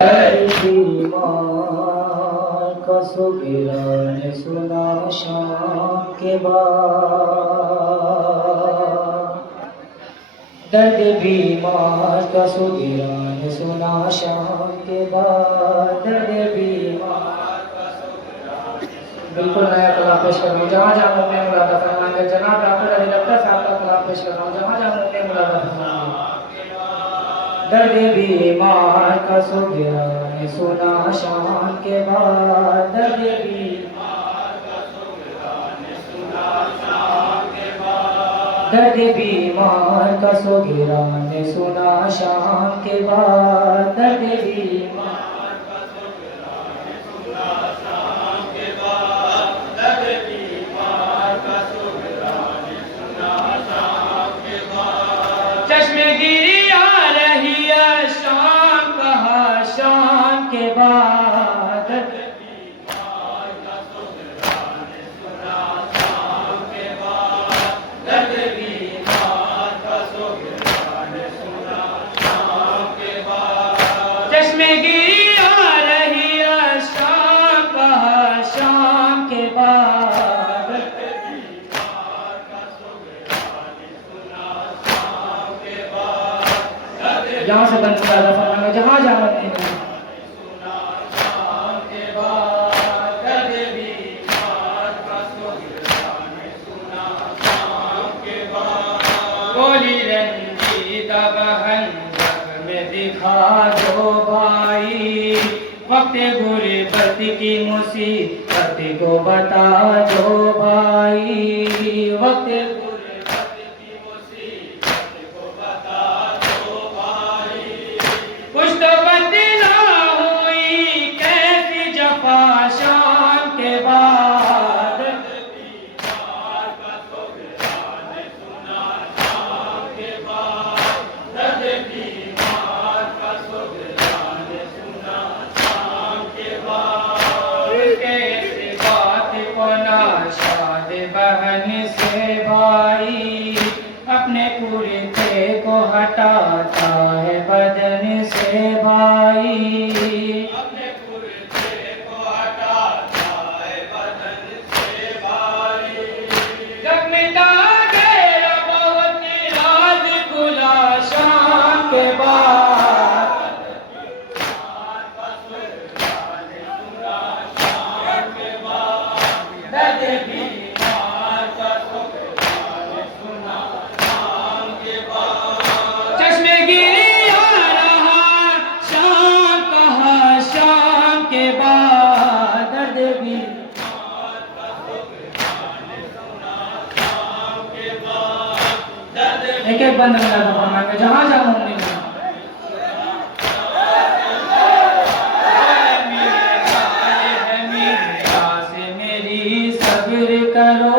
बीमार का सुगिरा ने सुना शाम के बाद। दर्द बीमार का सुगिरा ने सुना शाम के बाद। दर्द बीमार का सुगिरा ने सुना। बिल्कुल नया कलाम पेश कर रहा हूँ। जहाँ जहाँ मुझे मुरादा फरमाएंगे जनाब डॉक्टर अली अख्तर साहब का कलाम पेश कर रहा हूँ। जहाँ जहाँ मुझे मुरादा फरमाएंगे। दर्द बीमार का सुगिरा ने सुना शाम के बाद। दर्द बीमार का सुगिरा ने सुना शाम के बाद। दर्द बीमार का सुगिरा ने सुना शाम के बाद। दर्द बीमार का सुगिरा ने सुना शाम के बाद। दर्द बीमार का सुगिरा ने सुना शाम के बाद। चश्मे गिरी शाम कहा शाम के बाद। दर्द बीमार का सुगिरा ने सुना शाम के बाद। दर्द बीमार का सुगिरा ने सुना शाम के बाद। चश्मे गिरी आ रही है शाम कहा शाम के बाद। दर्द बीमार का सुगिरा ने सुना शाम के बाद। यहाँ से बंद ज़्यादा फरमाएंगे जहाँ जहाँ सुना शाम के बाद। दर्द बीमार का सुगिरा ने सुना शाम के बाद। बोली रंजीदा बहन में दिखा दो भाई। वक्त गुर्बत की मुसीबत को बता दो भाई। वक्त बहन से भाई अपने कुर्ते को हटाता है बदन से भाई। अपने कुर्ते को हटाता है बदन से भाई। जब मिटा गया बहुत राज खुला शाम के बाद। एक एक बंद फरमाएंगे जहाँ जहाँ होंगे। मेरी सब्र करो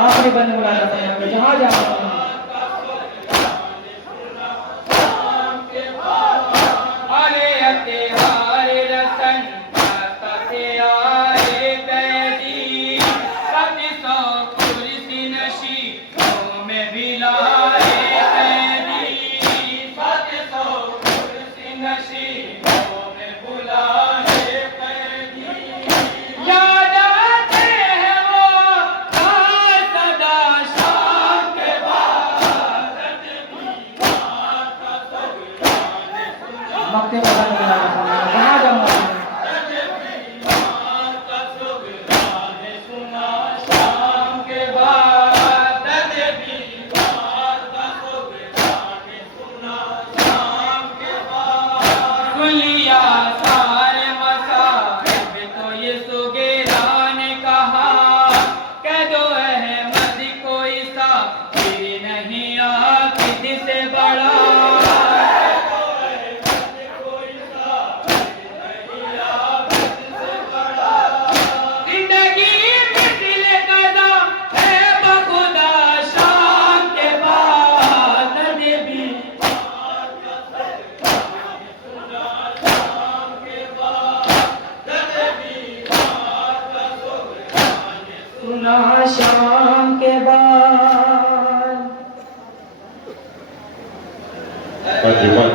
आखिरी बंद मुलाना फरमाएंगे जहाँ जहाँ मक्के में बंद मुलाना फरमाएंगे जहाँ जहाँ सुना शाम के बाद